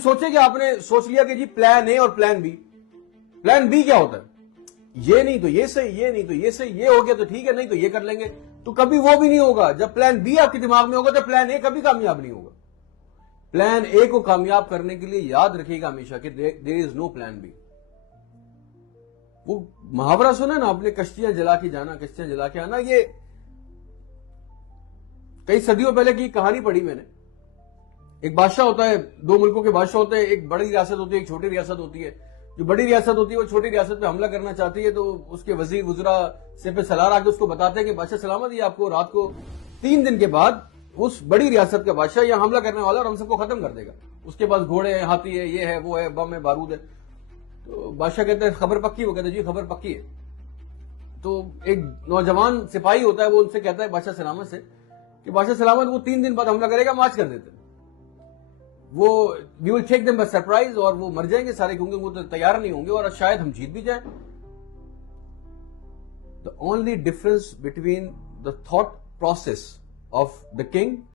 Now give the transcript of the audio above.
सोचे कि आपने सोच लिया कि जी प्लान ए और प्लान बी क्या होता है, ये नहीं तो ये सही, ये नहीं तो ये सही, ये हो गया तो ठीक है, नहीं तो ये कर लेंगे, तो कभी वो भी नहीं होगा। जब प्लान बी आपके दिमाग में होगा तो प्लान ए कभी कामयाब नहीं होगा। प्लान ए को कामयाब करने के लिए याद रखिएगा हमेशा कि there is no plan B. वो मुहावरा सुना ना आपने, कश्तियां जला के जाना कश्तियां जला के आना, ये कई सदियों पहले की कहानी पढ़ी मैंने। एक बादशाह होता है, दो मुल्कों के बादशाह होते हैं, एक बड़ी रियासत होती है, एक छोटी रियासत होती है। जो बड़ी रियासत होती है वो छोटी रियासत पे हमला करना चाहती है, तो उसके वजीर वुजरा से पे सलार आके उसको बताते हैं कि बादशाह सलामत, ये आपको रात को 3 दिन के बाद उस बड़ी रियासत का बादशाह यहाँ हमला करने वाला और हम सबको खत्म कर देगा। उसके पास घोड़े हैं, हाथी है, ये है, वो है, बम है, बारूद है। तो बादशाह कहते हैं खबर पक्की? वो कहते हैं जी खबर पक्की है। तो एक नौजवान सिपाही होता है, वो उनसे कहता है बादशाह सलामत से कि बादशाह सलामत, वो 3 दिन बाद हमला करेगा, मार्च कर देते हैं, वो we will take them by surprise, और वो मर जाएंगे सारे क्योंकि वो तो तैयार नहीं होंगे और शायद हम जीत भी जाएं। The only difference between the thought process of the king